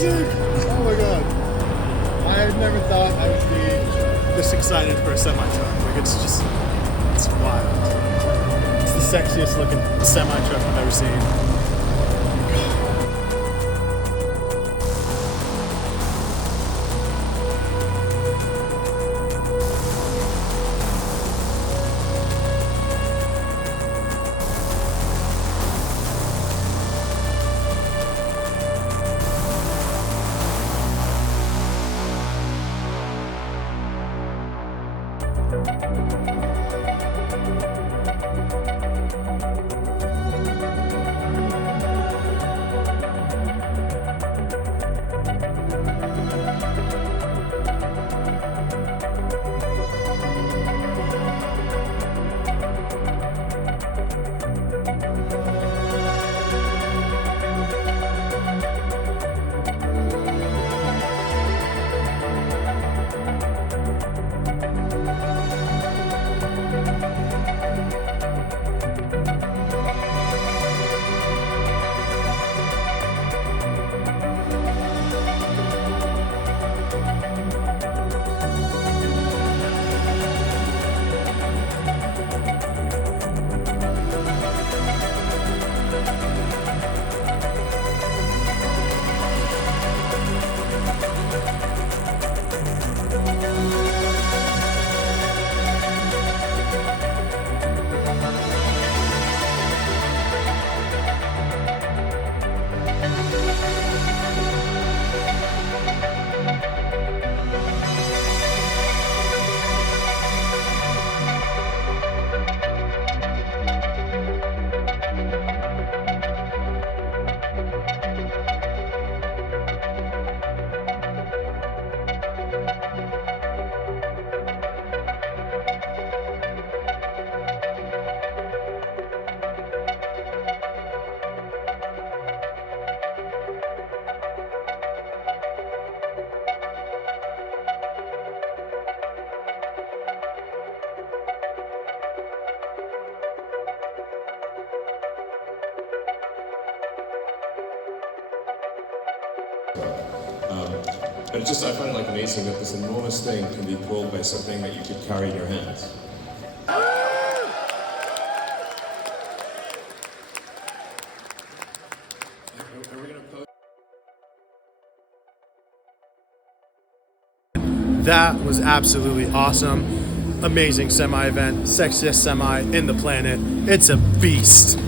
music! Oh my god. I had never thought I would be this excited for a semi-truck. Like, it's just, it's wild. It's the sexiest looking semi-truck I've ever seen. But I find it like amazing that this enormous thing can be pulled by something that you could carry in your hands. That was absolutely awesome. Amazing semi-event, sexiest semi in the planet. It's a beast.